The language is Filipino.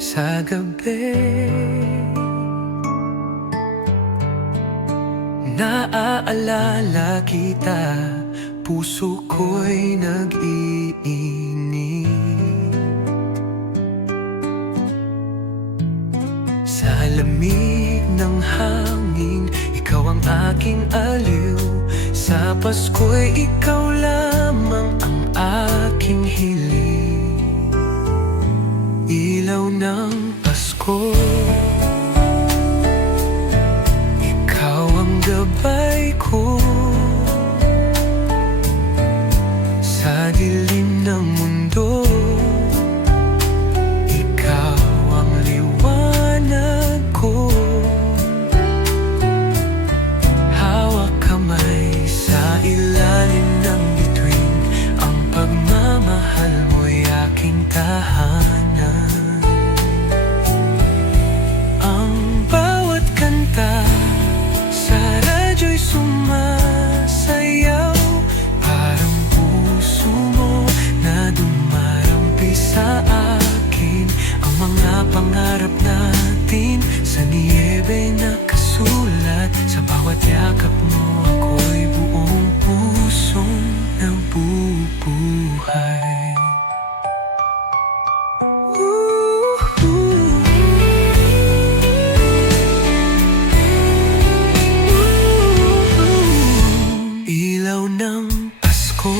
sa gabi. Naaalala kita Puso ko'y nag-iinit Sa lamig ng hangin Ikaw ang aking aliw. Sa Pasko'y ikaw lamang ang aking hiling Ilaw ng Pasko. Ikaw ang gabay ko. Sa dilim ng mundo Ikaw ang liwanag ko. Hawak kamay sa ilalim ng bituin Ang pagmamahal mo'y aking tahanan natin sa niyebe nakasulat. Sa bawat yakap mo ako'y buong pusong nabubuhay. Ilaw ng Pasko